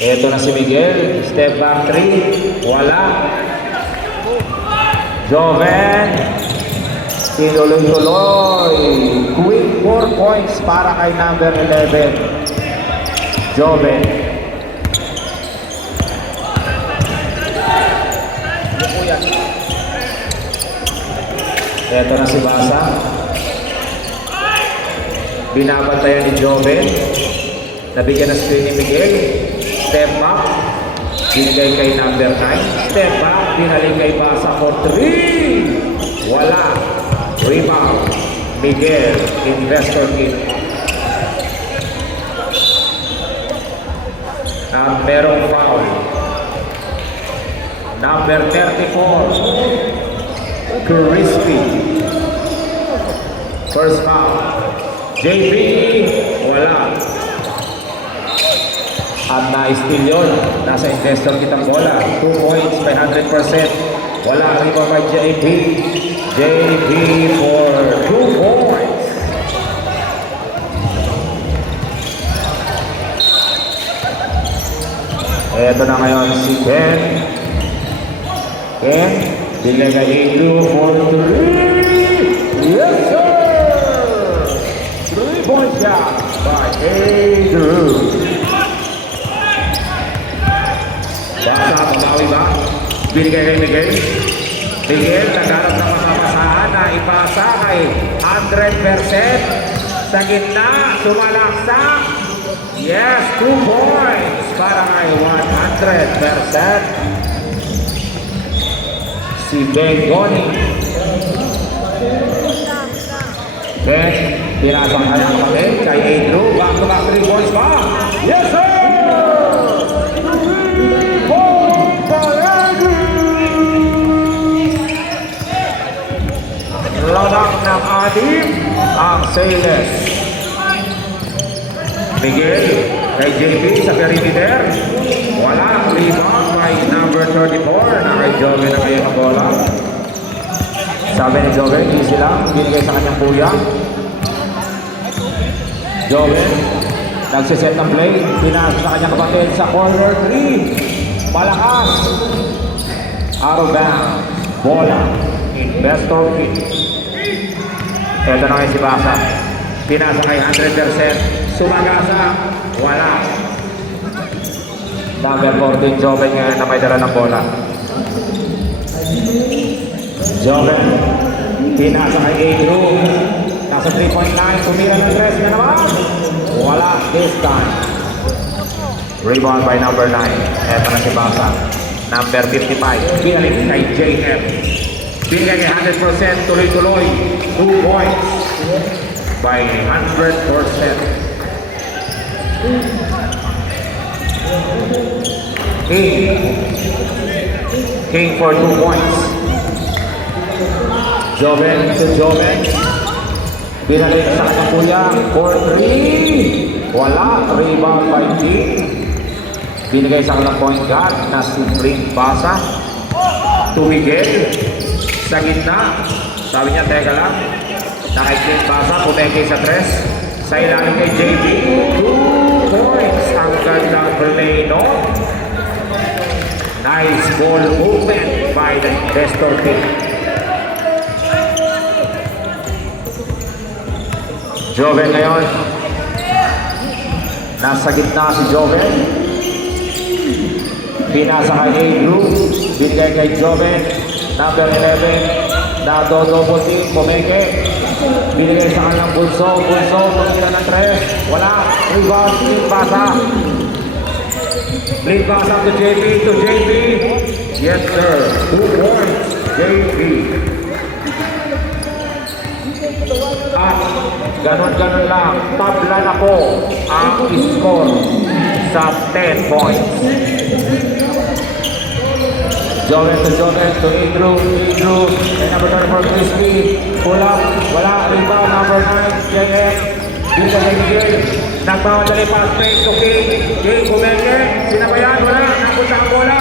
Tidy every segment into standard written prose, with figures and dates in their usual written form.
Ito na si Miguel. Step back 3. Wala. Joven. Tinuloy-tuloy. Quick 4 points para kay number 11. Joven. Ito na si Basa. Binabantayan ni Joven. Nabigyan na screen ni Miguel. Step up. Binigay kay number 9. Step back. Binaling kay Basa for 3. Wala. Rebound. Miguel. Investor kit. Na merong foul. Number 34. Crispy. First foul. JB. Wala. At na-steal yun. Nasa investor kitang bola. 2 points, 500%. Wala rin pa kay JB. JB for 2 points. Ito na ngayon si Ken. Ken. Bigay kay Andrew for 3. Yes, sir! 3-point shot by Andrew. Basa, pamawi ba? Binigay kay Miguel. Miguel, nagharap ng makapasahan na ipasa kay 100%. Sa gitna, sumalaksak. Yes, 2 points para kay 100%. Si Bengoni. Ben, pinasang kanyang kapatid kay Andrew. Back to back 3 points pa. Yes, sir! Ladak ng adim ang Sayles. Miguel kay JP sa perimeter. Wala. Rebound by number 34 na kay Joven na kayo ang bola. Sabi ni Joven, easy lang. Binigay sa kanyang kuya. Joven nagsiset ng play. Pinasa sa kanyang kapatid sa corner 3. Malakas. Out of bounds. Bola. Investor kit. Ito na kayo si Basa. Pinasa kay 100%. Sumagasa. Wala. Number 14, Joven ngayon na may dala ng bola. Joven. Pinasa kay Andrew. Nasa 3-point line. Tumira ng 3 na naman. Wala this time. Rebound by number 9. Ito na si Basa. Number 55. Binalik kay JM. Binigay kay 100%. Tuloy-tuloy. 2 points by 100%. King for 2 points. Joven to Joven. Binalik sa kanyang kuya for 3. Wala. Rebound by King. Binigay sa kanyang point guard na si Brink Basa. To Miguel. Sa gitna. Sabi niya, teka lang. Na kay Brink Basa. Pumeke sa 3. Sa ilalim kay JB. 2 points. Ang gandang play, no? Nice ball movement by the investor team. Joven ngayon. Nasa gitna si Joven. Pinasa kay Andrew. Binigay kay Joven. Number 11. Nado-double team. Pumeke. Binigay sa kanyang bulso. Tumira ng 3. Wala. Rebound. Blink Basa. Blink Basa to JP. Yes, sir. 2 points. JP. At ganon-ganon lang. Tablan ako ang score sa 10 points. Joven to Andrew. And number 34, Crispy. Pull up. Wala. Rebound. Number 9. JF. Dito kay Miguel. Nagmamadali pass fake to King. King kumenge. Sinabayan. Wala. Napunta ang bola.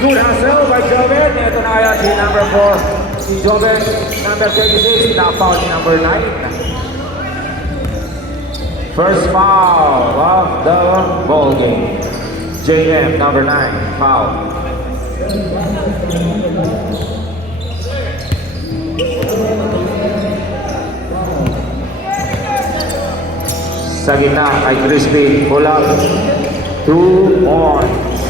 Good hustle by Joven. Ito na kaya si number 4. Si Joven. Number 36. Na-foul ni number 9. First foul of the ball game. JM, number 9, foul. Sa gitna kay Crispin, pull up, 2 points.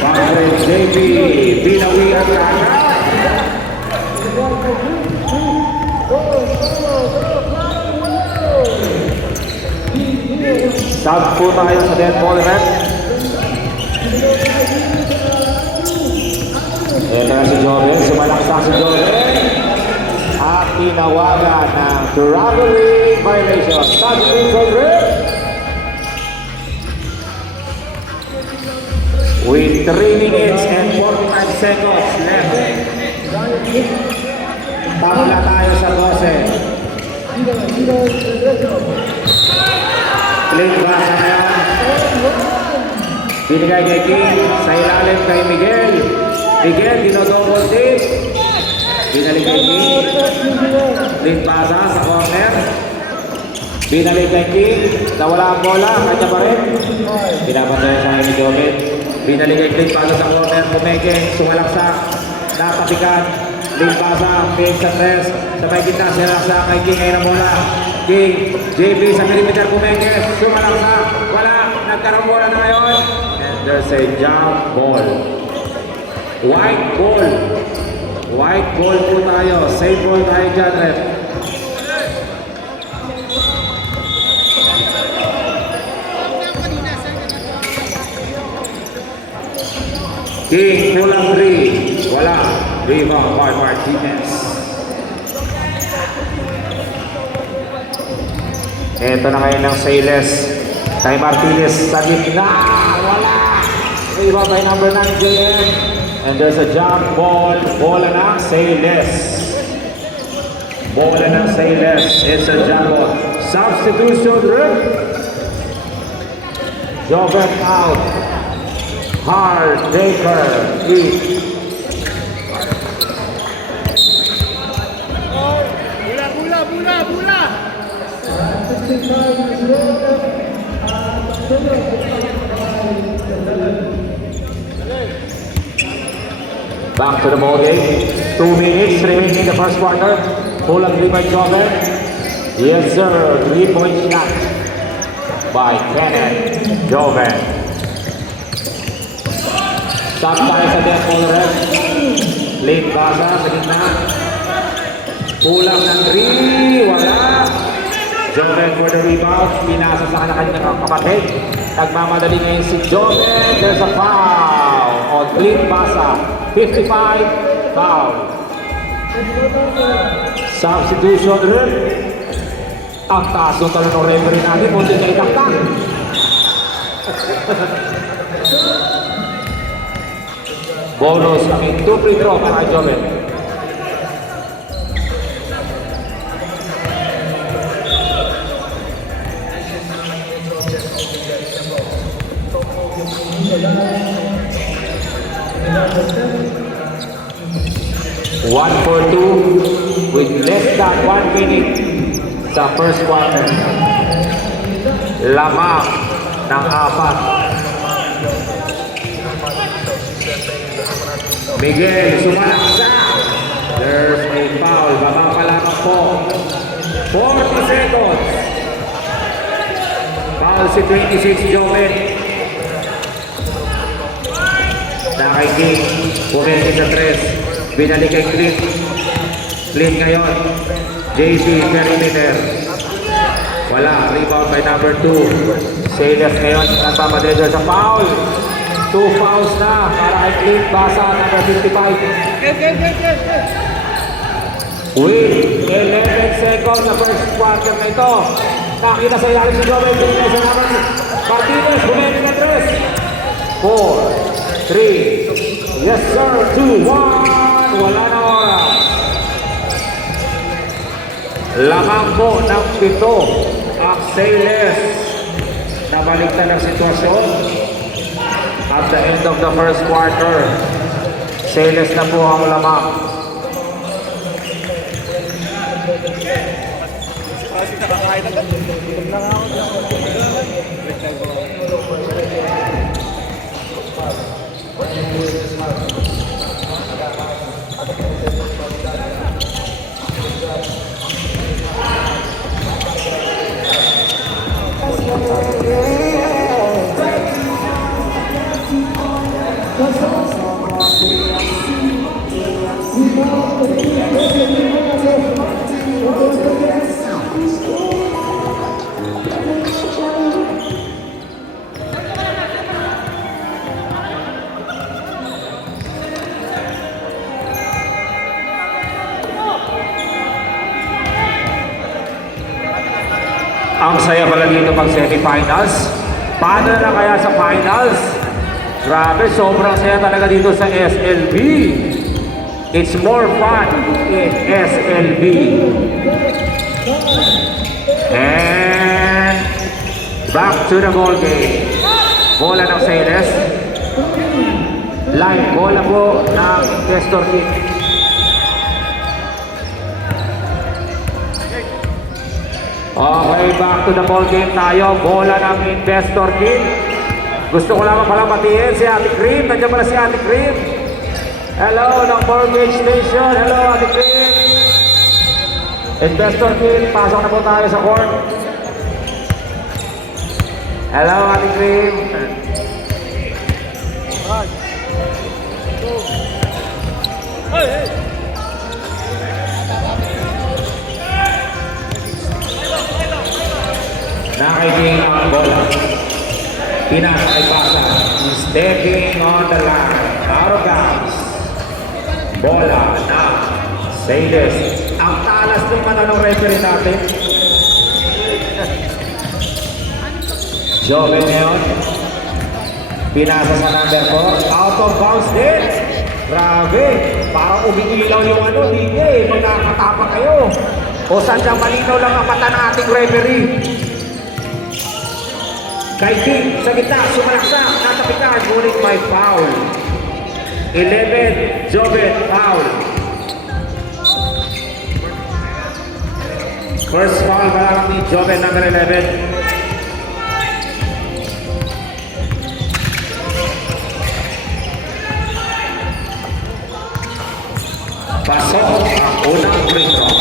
Padre JP, binawi ang kagad. Stop po tayo sa dead ball event. Ito na si Joven, sumalaksak si Joven. At tinawagan ng robbery violation. Substitution rip. With 3 minutes and 45 seconds left. Tabla tayo sa 12. Click ba sa kaya? Binigay kay King sa ilalim kay Miguel. Miguel, dinodouble team. Binalik kay King. Click pasa sa corner. Binalik kay King. Nawala ang bola. Kanya pa rin. Pinapantay sa kay Jovet. Binalik kay Click pasa sa corner. Pumeke. Sumalaksak. Napapikat. Click pasa. King sa tres. Sa may gitna. Sinalaksak kay King. Ngayon ang bola. King, JB sa perimeter Pumeke, sumalaksak, wala, nagkaroon bola na ngayon. And there's a jump ball. White ball. White ball po tayo. Safe ball tayo dyan, ref. King, pulang 3. Wala. Rebound by Martinez. Ito na ngayon ng Sayles kay Martinez sa gitna. Wala. Rebound by number 9, JM. And there's a jump ball. Bola ng Sayles. Bola ng Sayles. It's a jump ball. Substitution rip. Joven out. Hardtaker. Bula. Back to the ball game. 2 minutes remaining in the first quarter. Pull up 3 by Joven. Yes sir, 3-point shot by Kenneth Joven. Stop tayo sa death ball ref. Late basa sa gitna. Kulang ng 3, wala. Joven for the rebound. Pinasa sa kanyang kapatid. Nagmamadali ngayon si Joven. There's a foul on Clint Basa. 55, foul. Substitution rin. Ang taas ng talo ng referee natin. Munti na itaktak. Bonus kami. 2 free throw para Joven. One for 2 with less than 1 minute sa first quarter. Lamang ng 4. Miguel sumalaksak. There's a foul. Baba pa lamang po. 40 seconds. Foul si 26 Joven. Nakay King. Pumili sa 3. Binalik kay Clint. Clint ngayon. JC perimeter. Wala. Rebound by number 2. Sayles ngayon. Nagpapadedor sa foul. 2 fouls na para kay Clint Basa, number 55. With 11 seconds sa first quarter na ito. Nakita sa ilalim si Joven. Binigay sa number Martinez. Bumili na 3. 4, 3. Yes sir. 2, 1. Wala na oras. Lamang po ng 7 ang Sayles. Nabaliktad ang sitwasyon. At the end of the first quarter, Sayles na po ang lamang. Kasi nakakain agad. Gutom na nga ako dyan. Ang saya pala dito pag semifinals. Paano na kaya sa finals? Grabe, sobrang saya talaga dito sa SLB. It's more fun in SLB. And back to the ball game. Bola ng Sayles. Live bola po ng Investor Kick. Okay, back to the ball game tayo. Bola ng Investor Kick. Gusto ko lang pala batiin si Ate Cream. Nandiyan pala si Ate Cream. Hello, ng Mortgage Station. Hello, Ate Cream. Investor Kick, pasok na po tayo sa court. Hello, Ate Cream. Nakaiting ang bola. Pinakay pasa. Stepping on the line. Out of bounds. Bola na Sayles. Ang talas ng mata ng referee natin. Joven ngayon. Pinasa sa number 4. Out of bounds din. Grabe. Parang umiilaw yung ano. Hindi eh. Magkakatapa kayo. O sadyang malinaw lang ang mata ng ating referee. Kay King, sa gitna, sumalaksak, natapikan, ngunit may foul. 11, Joven, foul. First foul pa lang ni Joven, number 11. Pasok ang unang free throw.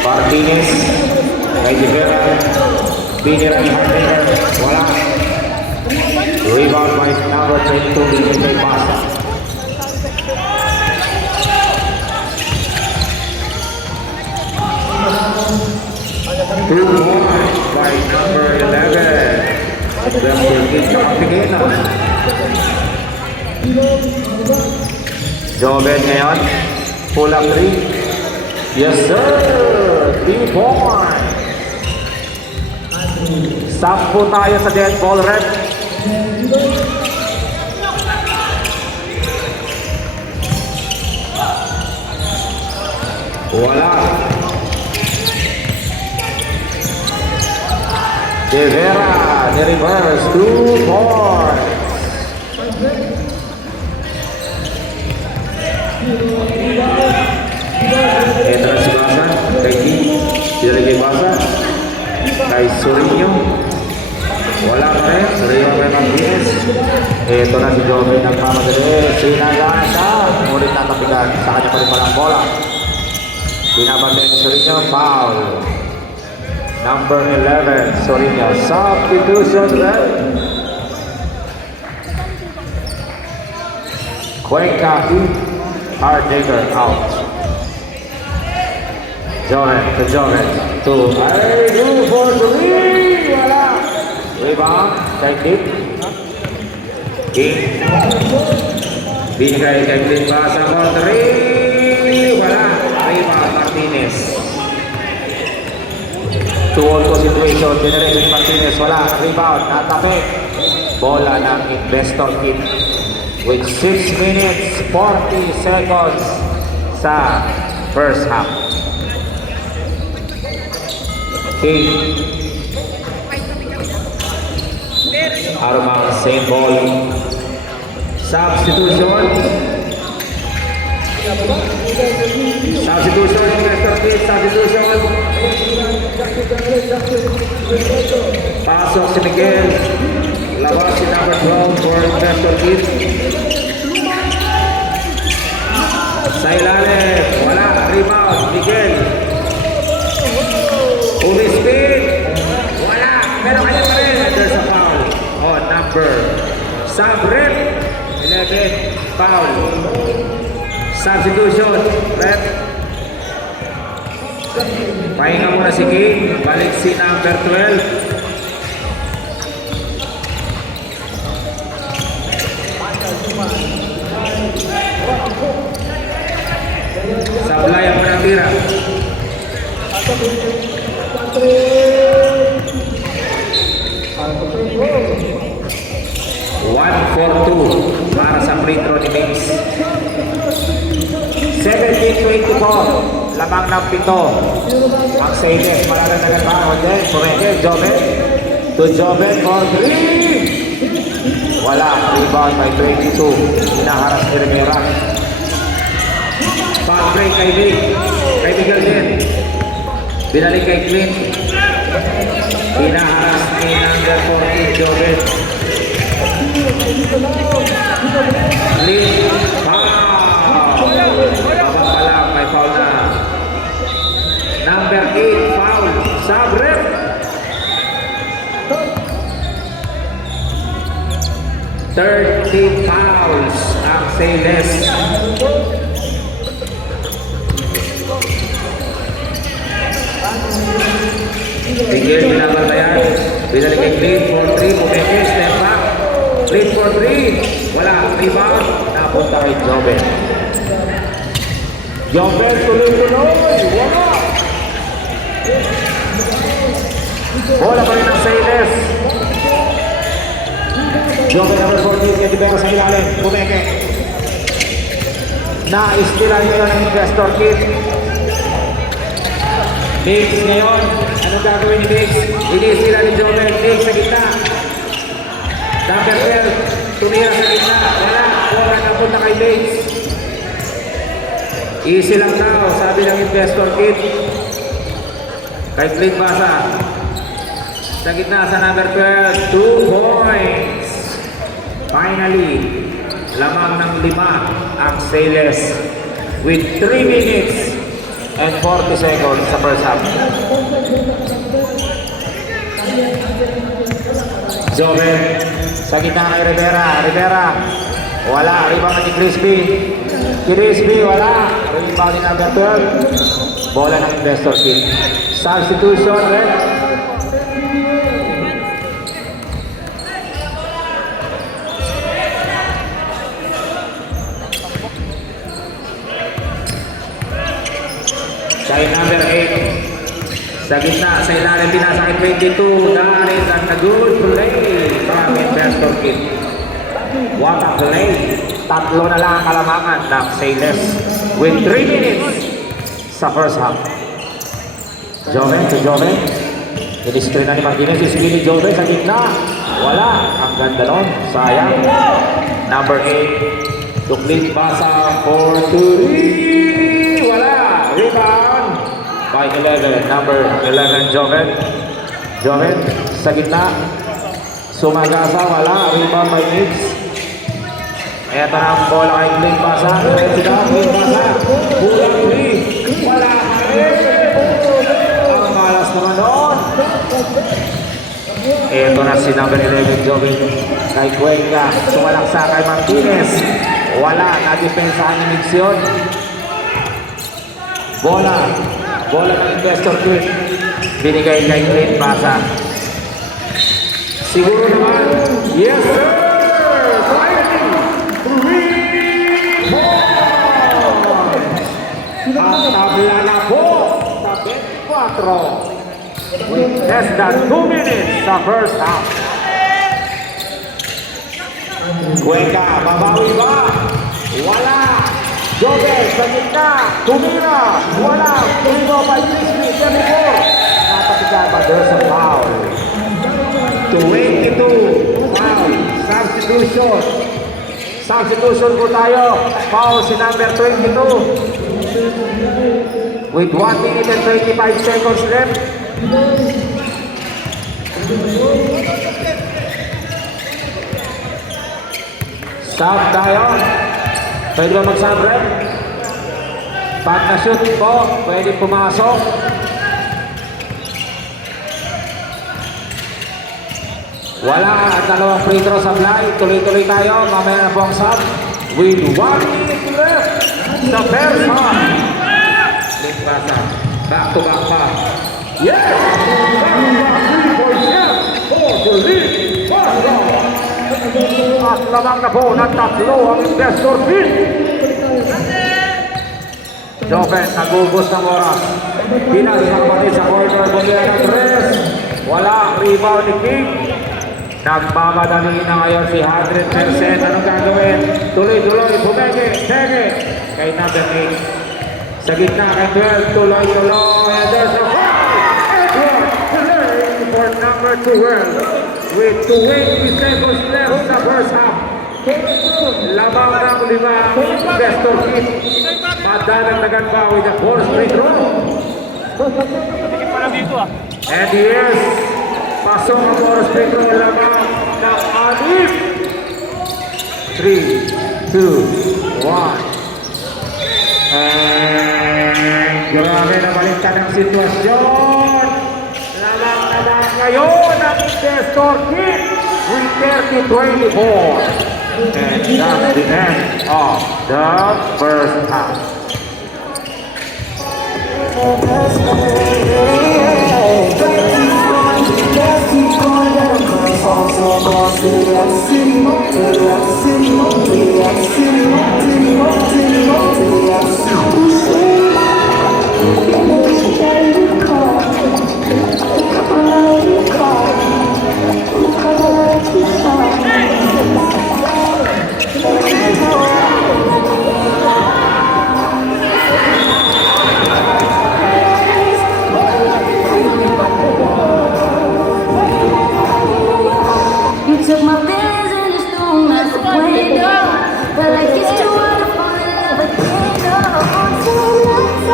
Martinez, kay Rivera, Pinira ni Hardinger, wala. Rebound by number 22, Bigay kay Basa. Two more by number 11. Joven ngayon, pull up 3. Yes sir, 3 points. Stop po tayo sa dead ball rep. Wala. De Vera, the reverse, 2 points. Entra si Basa, kay King, sila kay Basa, kay Sorinho, wala pa rin, Sorinho kay Martinez. Ito na si Joven nagmamadali, sinagasa, ngunit natapigan, sa kanya pa rin palang bola. Binabantay ni Sorinho, foul. Number 11, Sorinho, substitution red. Cuenca, Hardinger out. Joven, to Joven, to I do for 3, wala. Rebound, kay Dick. King. Bigay kay Dick Basa for 3, wala. Rebound, Martinez. 2-on-2 situation, Generation Martinez, wala. Rebound, natapik. Bola ng Investor Kit. With 6 minutes, 40 seconds. sa first half. King Armang same ball. Substitution. Investor Kid, substitution. Pasok si Miguel. Labas si number 12 for Investor Kid. Sa ilalim, wala, rebound, Miguel. Umispin, wala, pero kanya pa rin. And there's a foul on number sub-rep 11, foul. Substitution, rep. Pahinga muna si King, balik si number 12. Sablay ang menatira. 1-4-2 para sa free throw ni Mix. 17-24, lamang ng 7. Ang Sayles, malalang nagkakaon din. Pumengel, Joven. To Joven for 3. Wala, rebound by 22. Hinaharas ni Rivera. Fast break kay Vic. Kay Miguel din. Binalik kay Clint. Hinaharas ni number 14, Joven. Clint, foul. Baba pa lang, may foul na. Number 8, foul. Sub-rep. fouls ang Sayles. Miguel binabantayan. Binalik kay Clint for 3. Pumeke, step back. Clint for 3. Wala. Rebound. Napunta kay Joven. Joven tuloy-tuloy. Wala. Bola pa rin ang Sayles. Joven number 14. Kaya dibera sa ilalim. Pumeke. Na-istilan ngayon ang Investor Kid. Biggs ngayon, anong gagawin ni Biggs? Inisila ni Joven, Biggs sa gitna. Number 12, tumira sa gitna. Wala na punta kay Biggs. Easy lang daw, sabi ng Investor Kid. Kay Clint Basa. Sa gitna sa number 12, 2 points. Finally, lamang ng 5 ang Sayles with 3 minutes and 40 seconds sa first half. Joven sa gitna kay Rivera. Rivera, wala. Rebound ni Crispy. Crispy, wala. Rebound ni number 12. Bola ng Investor Kid. Substitution, red. Kay number 8. Sa gitna, sa ilalim, pinasa kay 22. That is a good play from Investor Kid. What a play. Tatlo na lang ang kalamangan ng Sayles with 3 minutes sa first half. Joven to Joven. Ini-screen na ni Martinez. Ispin ni Joven sa gitna. Wala. Ang ganda nun. Sayang. Number 8. To Clint Basa for 3. Wala. Rebound by 11. Number 11, Joven. Joven sa gitna. Sumagasa. Wala. Rebound by Mix. Eto na ang bola kay Clint Basa. Clint Basa. Bulang 3. Wala. Ang malas naman doon. Eto na si number 11, Joven. Kay Cuenca. Sumalaksa kay Martinez. Wala. Nadepensahan ni Mix yun. Bola ng Investor Kid. Binigay kay Clint Basa. Siguro naman. Yes, sir! At tabla na po sa 24. With less than 2 minutes sa first half. Cuenca, babawi ba? Wala. Joven sa gitna. tumira, wala, Bingo by Crispy, 34. Napatiga ba there's a foul. 22, foul, substitution. Substitution po tayo, foul si number 22. With 1 minute and 25 seconds left. Sub tayo. Pwede ba mag-sub rep? Pag na-shoot po, pwede pumasok. Wala ang dalawang free throw sa fly. Tuloy-tuloy tayo. Mamaya na po ang sub. With 1 minute left. Sa first half. Link pasa. Back to back pa. Yes! Back for yes! For the lead. At lamang na po ng tatlo ang investor pin. Joven, nagugos ng oras. Pinasang pati sa corner. Bumili ng tres. Wala. Rebound ni King. Nagmamadali na ngayon si 100%. Anong gagawin? Tuloy-tuloy. Bumege. Tege. Kay number 8. Sa gitna kay 12. Tuloy-tuloy. And there's a foul. Edward playing for number 12. With 20 seconds left sa first half. Lamang ng 5 investor kit. Madadagdagan pa with a 4 free throw. And yes, pasok ang 4 free throw lamang ng 6. 3, 2, 1. And grabe na balikan ang sitwasyon. Lamang ngayon ang investor kit with 30-24. And that's the end of the first half. Took my feelings and just threw them out the window. Felt like it's too hard to fall in love again. On to the nights,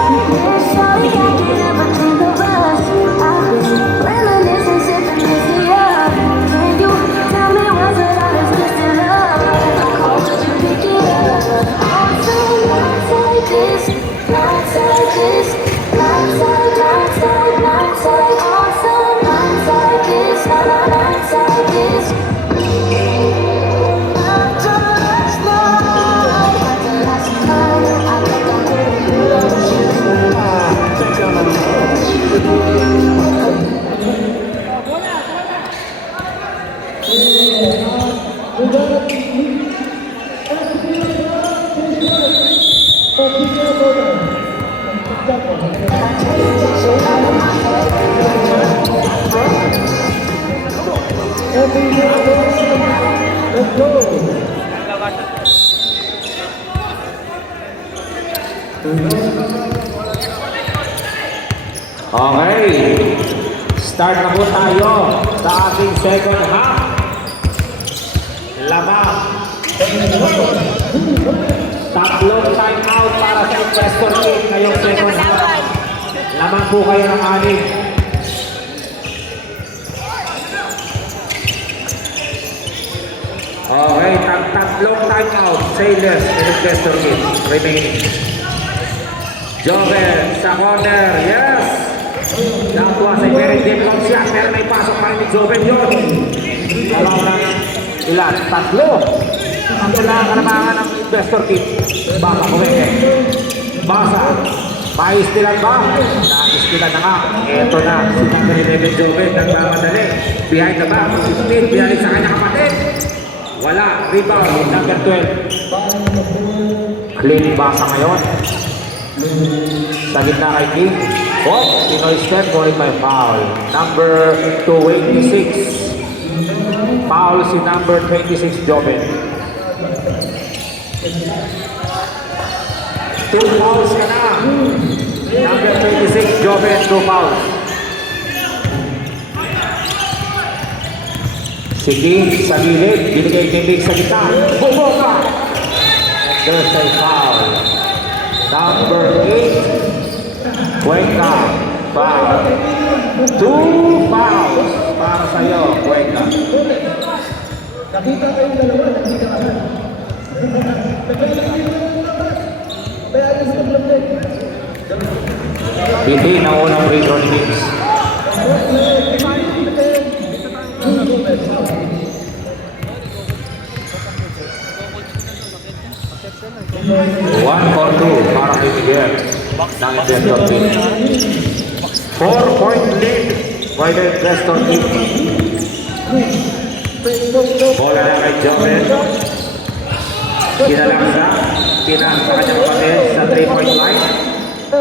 shawty, I can't ever think of us. I've been reminiscing, sipping whiskey up. Can you tell me what's it all is missing up? How would you pick it up? On to nights like this, nights like this, nights like, nights like, nights like. On some nights like this, nights like this. Okay, start na po tayo sa ating second half. Lamang. Tatlong time out para sa investor kit ngayong second half. Lamang po kayo ng 6. Okay, tatlong time out. Sailors and investor kit remaining. Joven sa corner, yes! That was a very difficult shot, pero may pasok pa rin ni Joven yun. Alam na ilan? Tatlo ang kalamangan ng investor kit. Baka kumete. Basa. Maistilan ba? Naistilan na nga. Eto na. Si number 11 Joven nagmamadali. Behind the back. 15. Binalik sa kanya kapatid. Wala. Rebound. Number 12. Clean Basa ngayon. Sa gitna kay King. Oh, Pinoy step going by foul. Number 26. Foul si number 26 Joven. 2 fouls ka na. Number 26, Joven, 2 fouls. Si King sa gilid, binigay kay Big sa gitna. Bumoka! There's a foul. Number 8, Cuenca, foul. 2 fouls para sa'yo, Cuenca. Nakita kayong dalawa, nakita ka na. Kaya yung sumabit. Hindi na unang free throw ni Kings. One for two para kay Miguel ng Investor Team. 4-point lead by the Investor Team. Bola na kay Joven. Kinalaksa. Pinang sa kanyang kapatid sa 3-point line.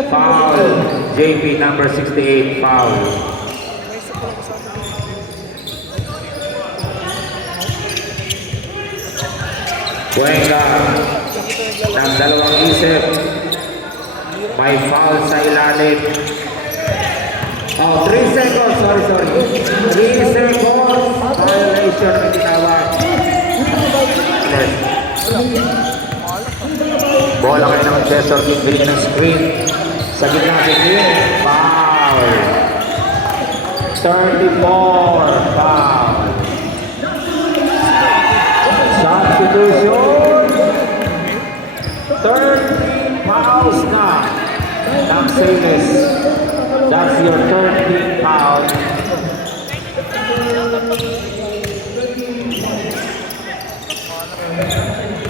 Foul. JP number 68. Foul. Cuenca ng dalawang isip. May foul sa ilalim. Oh, 3 seconds. Sorry. 3 seconds. Violation na tinawag. Yes. Bola kayo ng Chester King. Biligyan ng screen. Sa gitna si King. Foul. 34. Foul. Substitution. 13 fouls na ng Sailors. That's your 13 foul.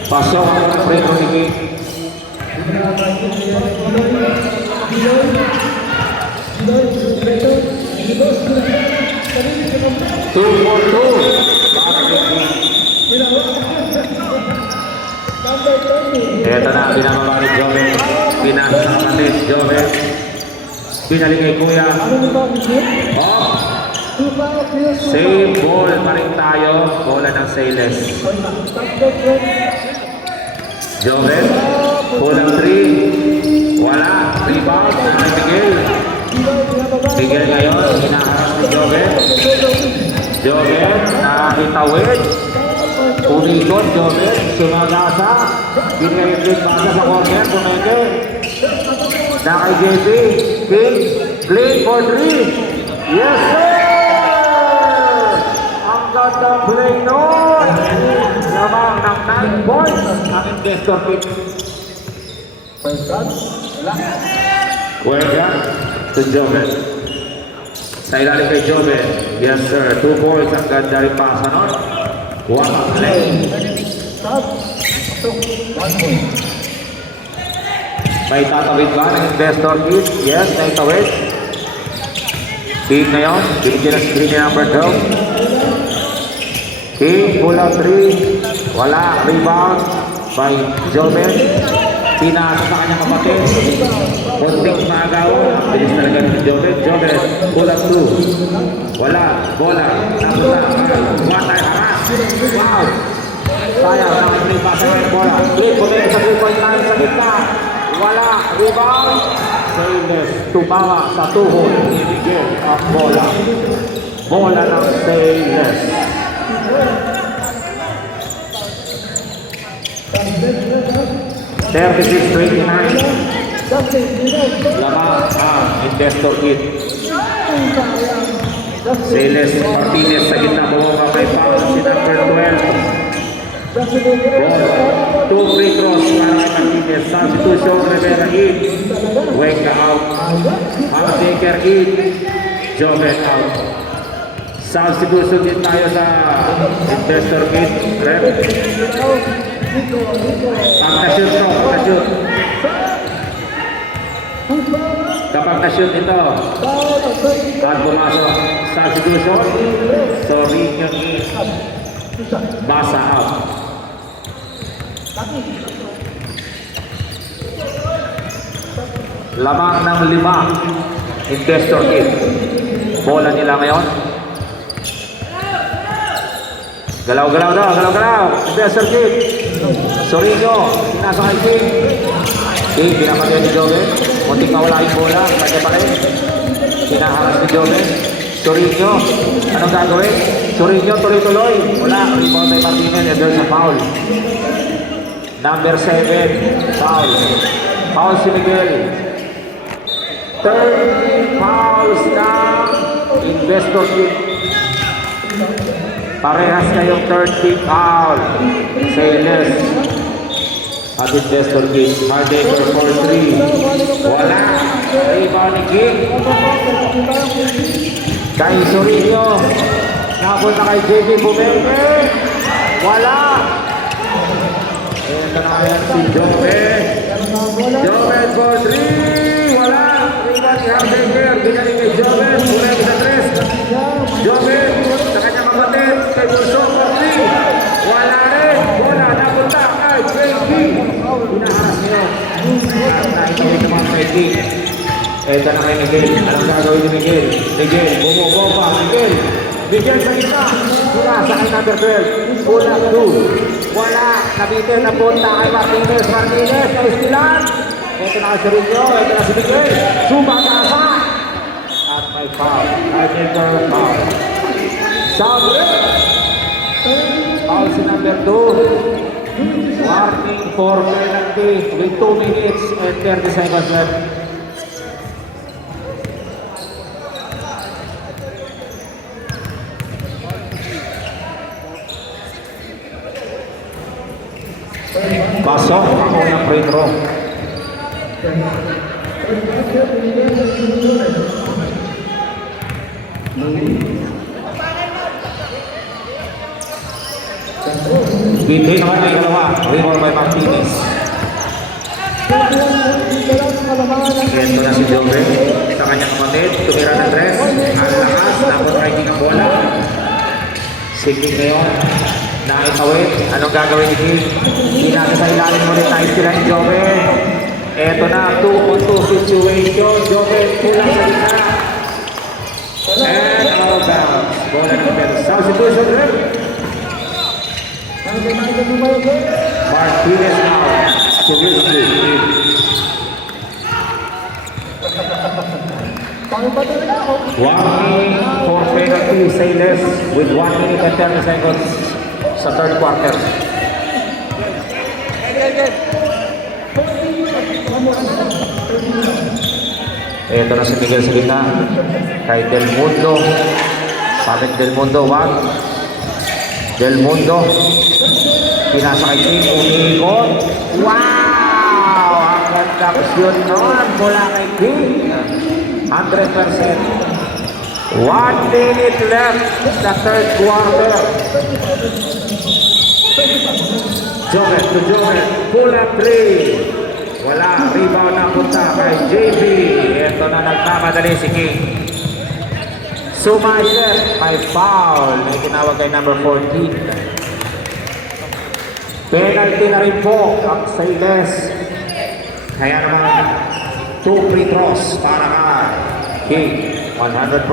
Pasok ang free throw ni King. Two for two. Para kay King. Ito na, binababa ni Joven. Pinasa ni Joven. Pinalik kay Kuya. Oh! Same ball pa rin tayo. Bola ng Sailors. Joven. Kulang 3. Wala. Rebound. Ay Miguel. Miguel ngayon. Hinaharap ni Joven. Joven. Nakitawid. Umikot, Joven, sumagasa, binigay yung basa sa corner, kumeke. Na kay JP, King, play for 3. Yes, sir! Ang gandang play nun! Lamang ng 9 points ang Investor Team. Cuenca to Joven. Sa ilalim kay Joven. Yes, sir. 2 points ang ganda rin pasa nun. One play. May tatawid ba ng Investor Kid? Yes, may tawid. King ngayon, binigyan ng screen niya number 2. King, kulang 3. Wala, rebound by Joven. Pinasa sa kanyang kapatid. Konting maagawan. Bilis talaga ni Joven. Joven, kulang 2. Wala, bola. Napunta. One time. Wow! Sayang, nakakalipas sa yung bola. Clip, kumili sa 3-point line sa gitna. Wala, rebound. Sailors, tumawa sa tuhod. Ibigay ang bola. Bola ng Sailors. $36-29. Lamang ang Investor Kid. Sailors Martinez sa gitna mo may foul si number 12. Ball. 2 free throws para kay Martinez. Substitution Rivera in. Cuenca out. Altaker in. Joven out. Substitution din tayo sa Investor Kid. Rep. Pagka-shoot to. Pagka-shoot. Kapag na-shoot ito at pumasok substitution, Sorinho in. Basa out. Lamang ng 5 Investor Kid. Bola nila ngayon. Galaw-galaw daw, galaw-galaw. Investor Kid. Sorinho, sinasa kay King. Pinapagyan ni Joven. Muntik mawala yung bola. Kanya pa rin. Pinaharas ni Joven. Sorinho. Anong gagawin? Sorinho tuloy-tuloy. Wala. Rebound by Martinez. And there's a foul. Number 7. Foul. Foul si Miguel. Third fouls na Investor Kid. Parehas kayong third team foul. Sailors. At Investor Kid. Hardaker for 3. Wala. Rebound ni King. Kay Sorinho. Napunta kay JB Bumeke. Wala. Ito na kaya si Jove. Jove for 3. Wala. Rebound ni Hardaker. Binaling kay Jove. Bumeke sa 3. Jove. Sa kanyang kapatid. Kay Burso for 3. Wala rin. Wala. Napunta kay JB. Pinaharas niyo. Nakikawin naman kay King. Ito na kay Miguel. Anong gagawin ni Miguel? Miguel. Bumubomba. Miguel. Miguel sa isa. Mula sa kay number 12. Pull-up 2. Wala. Nabitin na punta kay Martinez. Martinez. Ay stilan. Ito na si Rinyo. Ito na si Miguel. Sumakasa. At may foul. Hardaker foul. Sabre. Foul si number 2. Warning for penalty with 2 minutes and 30 seconds left. Pasok ako ng free throw. Bitin naman ang ikalawa. Rebound by Martinez. Ito na si Jove. Sa kanyang kapatid. Tumira ng dress. Ang lakas. Tapos riding ang bola. Siking ngayon. Nakitawid. Anong gagawin ni King? Hindi natin sa ilalim mo rin tayo sila ni Jove. Ito na. 2-on-2 situation. Jove kulang sa gitna. And out of bounds. Bola ng pero. Substitution rin. Martinez now to Rizky. Warning for penalty Sailors with 1 minute and 30 seconds sa third quarter. Ito na si Miguel sa gitna. Kay Del Mundo. Pabit Del Mundo, wag. Del Mundo. Pinasa kay King, umiikot. Wow! Ang gandang shoot noon mula kay King. 100%. 1 minute left sa third quarter. Jove to Jove. Pull up 3. Wala. Rebound na punta kay JB. Ito na nagmamadali si King. Sumayer, may foul. May tinawag kay number 14. Penalty na rin po ang Sailors. Kaya naman 2 free throws para kay King. 100%.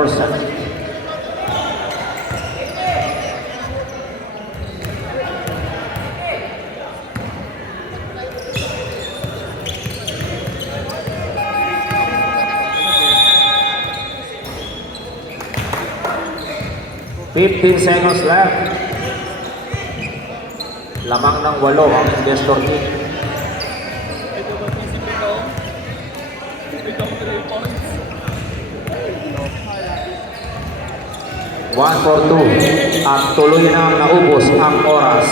Fifteen seconds left. Lamang ng 8 ang Investor Kid. One for 2 at tuloy na naubos ang oras.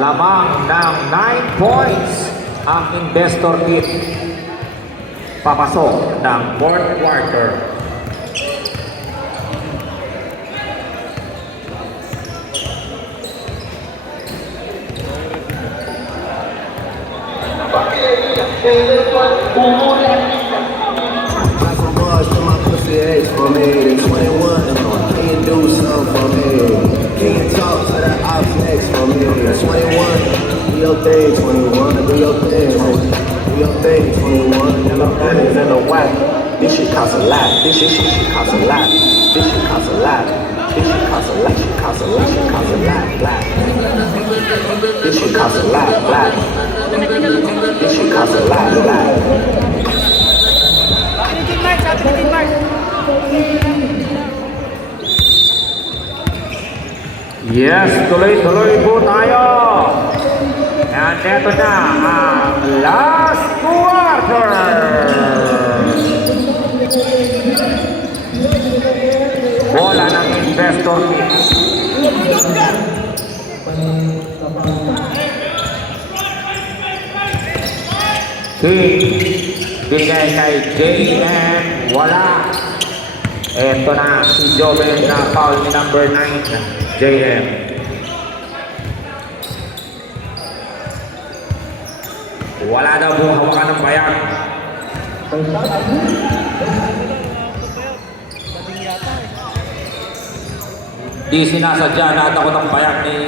Lamang ng 9 points ang Investor Kid. Papasok ng fourth quarter. For me, 21, can you do something for me? Can you talk to the ops next for me? 21, do your thing, 21, do your thing, do your thing, 21, and the pennies in the whack. This shit costs a lot, this shit costs a lot, this shit costs a lot, this shit costs a lot, shit costs a lot, shit costs a lot, black. This shit costs a lot, black. This shit costs a Yes, tuloy-tuloy po tayo. And eto na ang last quarter. Bola ng investor team. King, bigay kay JM, wala. Eto na si Joven na foul ni number 9, JM. Wala daw po hawakan ng bayan. Di sinasadya na ako ng bayan ni...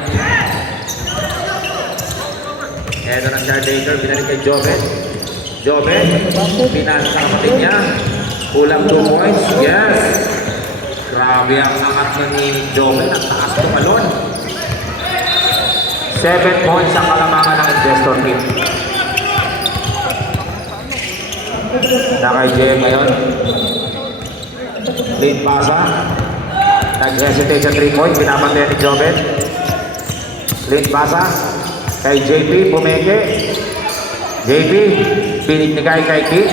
Eto na siya, Daker, binalik kay Joven. Joven, pinasa sa kapatid niya. Kulang 2 points, yes! Grabe ang angat na ni Joven, ang taas tumalon. 7 points ang kalamangan ng investor team. Na kay JM ngayon. Late pasa. Nag-hesitate sa 3 points, pinapantay ni Joven. Late pasa. Kay JP, pumeke. JP, pinig-nigay kay King.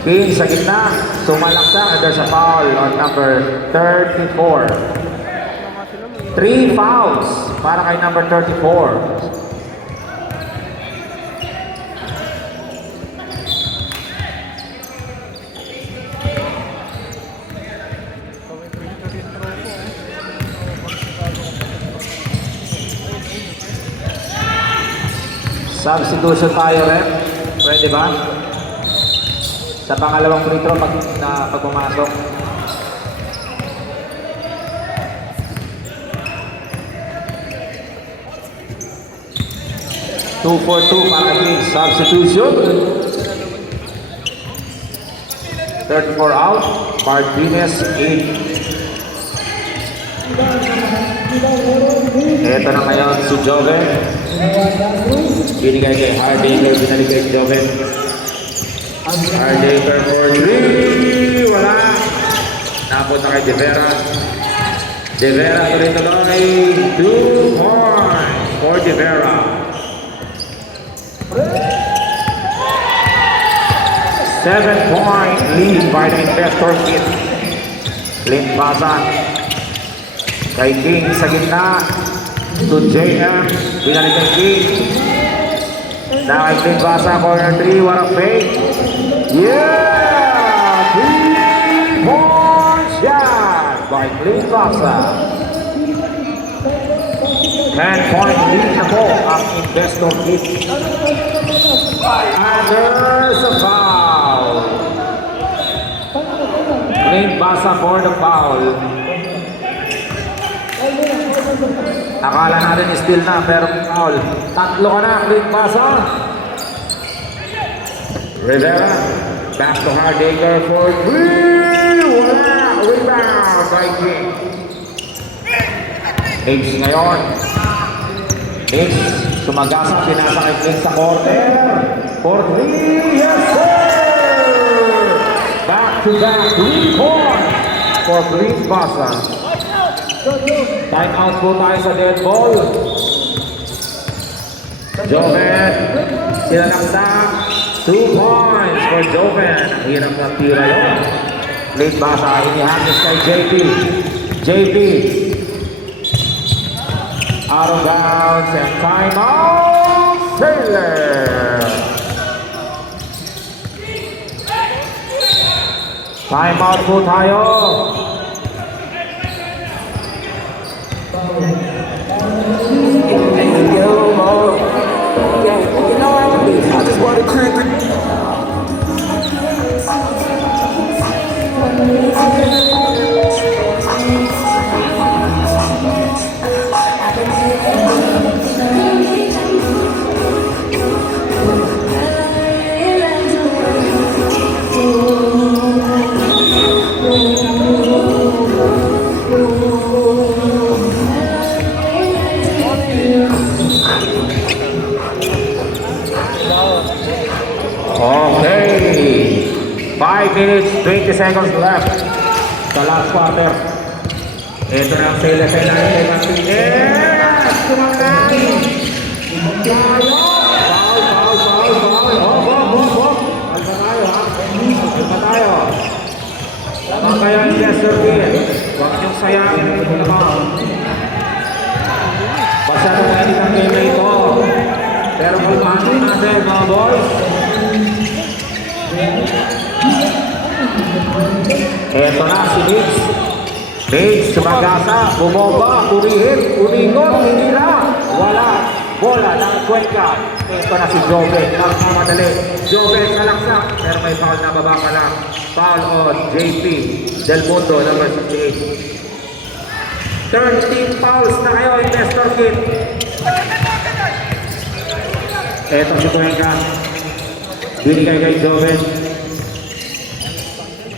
King sa gitna, sumalaksa, and there's a foul on number 34. 3 fouls para kay number 34. Substitution tayo rin. Pwede ba? Sa pangalawang free throw pag pumasok. Two for two para kay substitution. 34 out. Martinez 8. Ito na ngayon si Joven. Binigay kay Hardaker, binalik kay Joven. Hardaker for 3. Wala. Napunta kay De Vera. De Vera tuloy-tuloy. 2 points for De Vera. 7-point lead by the investor team. Clint pasa kay King sa gitna to JM, binalik kay King na kay Clint pasa, corner 3, what a fake. Yeah, 3-point shot by Clint pasa. 10-point lead na po ang investor team. And there's a foul. Clint pasa for the foul. Akala natin steal na pero foul. Tatlo ka na, Clint pasa. Rivera, back to Hardaker for 3. Wala, rebound by King. Higgs ngayon. Higgs, sumagasa, pinasa kay King sa corner. For 3, yes sir! Back to back, 3 points for Clint pasa. Time out po tayo sa dead ball. Joven, sinalaksak. 2 points for Joven. Ang hirap ng tira yun. Late basa, inihagis kay JP. JP. Out of bounds and time out. Taylor. Time out po tayo. I just want to creep it. Okay. 5 minutes, 20 seconds left. The last quarter. Ito na ang sila sa ilalim kay Martinez. Tumangay. Tayo. Foul. Foul pa tayo, ha? Foul pa tayo. Tama kayo ang gesture din. Huwag niyong sayangin ito naman. Basta na natin ang game na ito. Pero kulmahan natin, mga boys. Eto na si Nix. Nix, sumagasa, bumomba, umihit, umikot, hinila. Wala. Bola ng Cuenca. Ito na si Joven. Nagmamadali. Joven sa laksa. Pero may foul na baba ka lang. Foul on JP Del Mundo, number 68. 13 fouls na kayo, Investor Kid. Ito si Cuenca. Binigay kay Joven.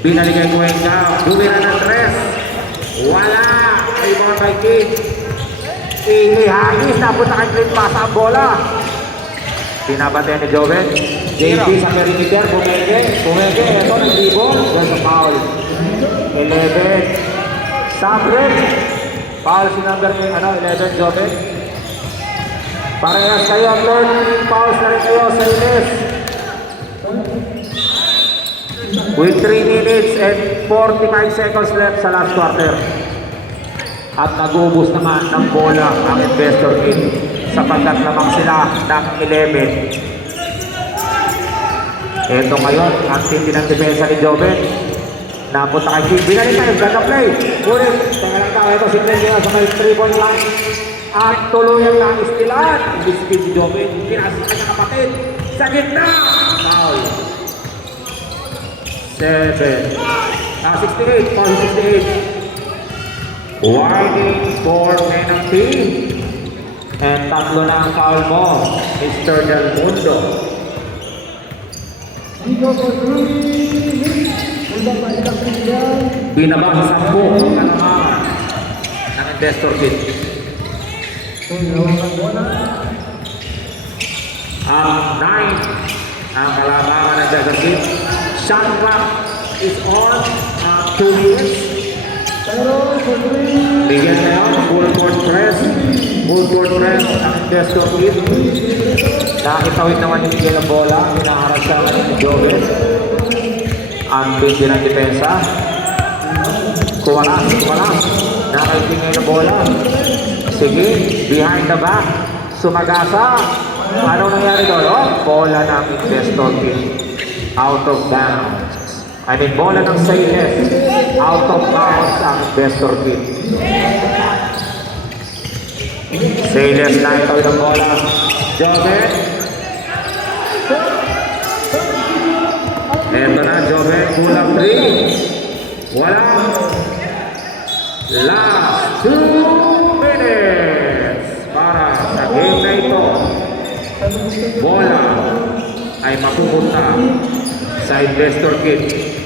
Binalik kay Cuenca. Dumira ng 3. Wala. Rebound by Kid. Inihagis. Napunta kay Clint Pasa ang bola. Pinapatay ni Joven. JP sa perimeter. Pumege. Ito nag-ibon. There's a foul. 11. Sabret. Foul si number 11, Joven. Parehas kayo ang 13 fouls na rin kayo sa Ines. With 3 minutes and 45 seconds left sa last quarter. At nag-ubos naman ng bola ang Investor Kid sapagkat lamang sila ng 11. Ito ngayon, ang tindi ng depensa ni Joven. Napunta kay Kid. Binalik tayo, ganda play. Ngunit, teka lang tayo, ito si Kid sa may 3-point line. At tuluyang lang istilan. Bispin si Joven. Pinasok ka ng kapatid. Sa gitna. Foul. 68. Foul 68. Warning for penalty. And tatlo na ang foul mo, Mr. Del Mundo. Binaba sa 10 kalamangan ng Investor Kid. Ang 9 ang kalamangan ng Investor Kid. Shot clock is on 2 minutes. Bigyan na yun, full court press ang Investor Kid. Nakitawid naman ni Miguel ang bola, hinaharap siya ni Joven. Ang pindi ng depensa. Kuwalas. Nakaitingay na bola. Sige, behind the back. Sumagasa. Ano nangyari doon? Oh, bola ng Investor Kid. Out of bounds. I mean, bola ng Sayles. Out of bounds ang Investor Kid. Sayles na ito ng bola. Joven. Eto na, Joven. Kulang 3. Walang. Last 2 minutes para sa game na ito. Bola ay mapupunta sa Investor Kid.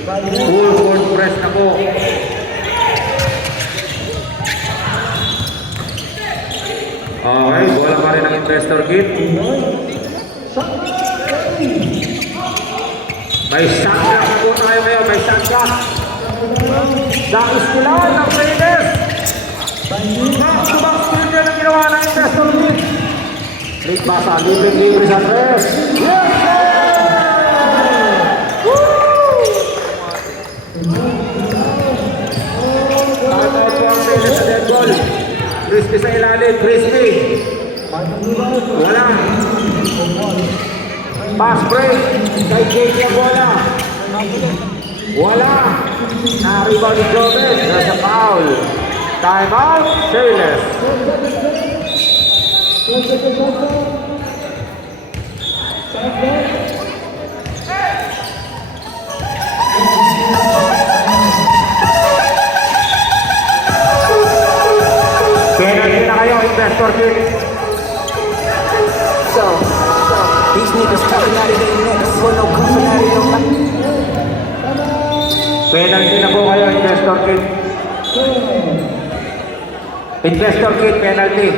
Full court press na po. Okay, bola pa rin ang Investor Kid. May shot clock na po tayo ngayon. May shot clock. Nakistilan ng Sayles. Back-to-back steal ang ginawa ng Investor Kid. Clint Pasa, libre sa 3. Yes, sir! Nakatawad po ang Sayles sa dead goal. Crispy sa ilalim, Crispy. Wala. Pass break. Kay Jake yung bola. Wala. Na-rebound ni Joven. There's a foul. Time out. Sayles. Penalty na kayo, Investor Kid. So, these niggas talking out of their necks for no comfort out of your life. Penalty na po kayo, Investor Kid. Investor Kid, penalty.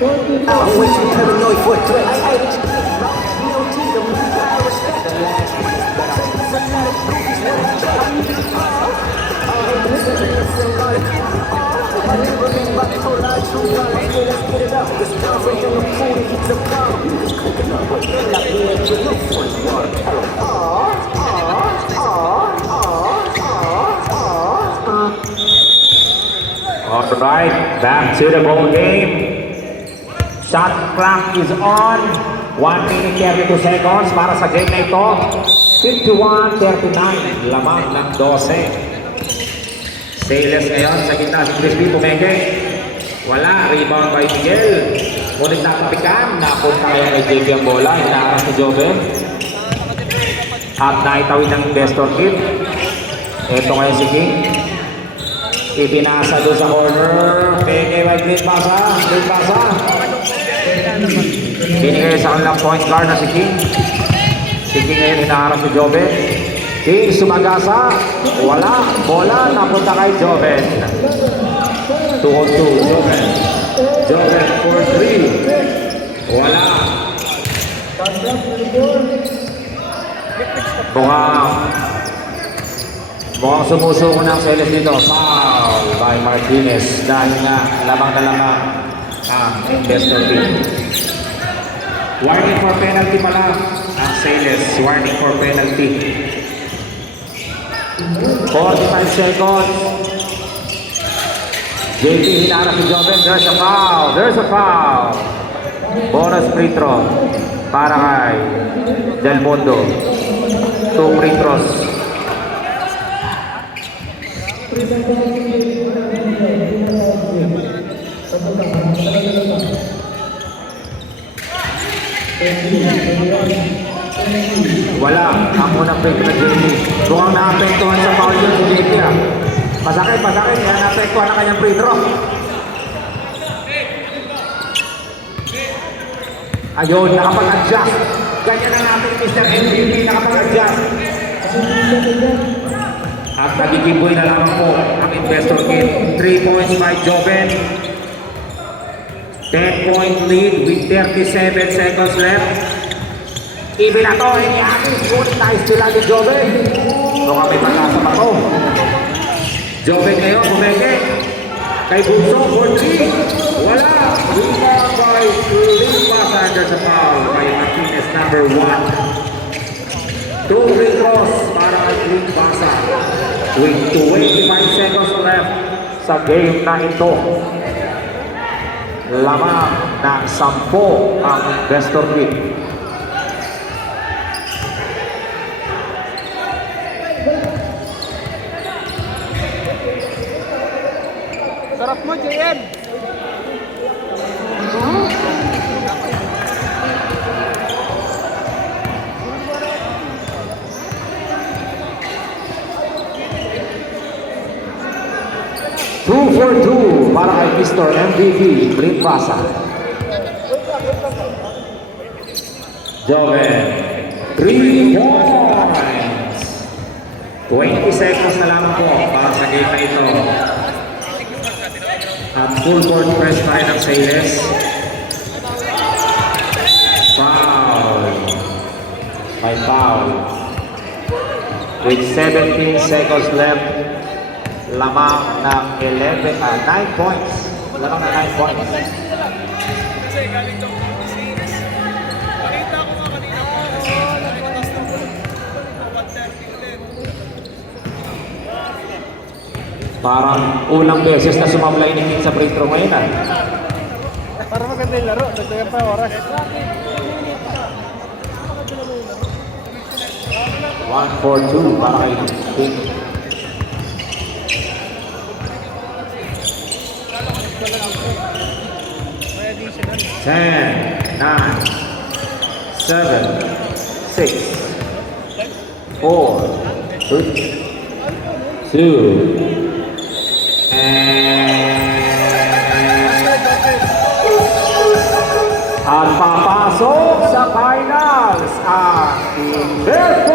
I'm way too paranoid for a threat. I hate you. No kingdom, I respect the last. Alright, back to the ball game. Shot clock is on. 1 minute 32 seconds para sa game na ito. 51-39. Lamang ng 12. Sailors ngayon sa gitna si Crispy Pumeke. Wala. Rebound by Miguel. Ngunit natapikan. Napunta kaya kay JB ang bola. Inaarap si Joven. At naitawid ng investor kit. Ito ngayon si King. Ipinasa doon sa corner. Peke by Green Pasa. Green Pasa. Binigay sa kanilang point guard na si King. Si King ngayon inaharap si Joven. King sumagasa. Wala. Bola. Napunta kay Joven. 2-2. Joven. Joven for 3. Wala. Mukhang sumusuko ng Celes dito. Foul by Martinez. Dahil nga lamang na lamang ang investor team. Warning for penalty pala ang Celes. Warning for penalty. 45 seconds. JP hinarap si Joven. There's a foul. There's a foul. Bonus free throw para kay Del Mundo. 2 free throws. Wala. Ang unang free throw na JP. Mukhang naapektuhan sa foul yun si JP. Masakit. Kaya naapektuhan na kanyang free throw. Ayun, nakapag-adjust. Ganyan ang ating Mr. MVP, nakapag-adjust. At nagigiboy na lamang po ang investor kit. 3 points by Joven. 10-point lead with 37 seconds left. Ibinato, iniamin. Ngunit nice sila ni Joven. So kami pag-asa pa to. Joven ngayon, Pumeke. Kay Bunso for 3. Wala. Rebound by Lipas under sa foul by Martinez number 1. 2 free throws para kay Lipas with 25 seconds left sa game na ito. Lamang ng 10 ang investor kit. Sarap mo, JM. Two for 2 para kay Mr. MVP, Green Pasa. Joven, 3 points. 20 seconds na lang po para sa game na ito. At full court press tayo ng Celes. Foul. May foul. With 17 seconds left, lamang ng 9 points. Lamang ng 9 points. Kasi galing daw ako sa series. Nakita ko nga kanina. Parang unang beses na sumablay ni King sa free throw ngayon. Para maganda yung laro. Dagdagan pa yung oras. 1-4-2 para kay King. May additional. 10, 9, 7, 6, 4, 3, 2, at papasok sa finals ang Investor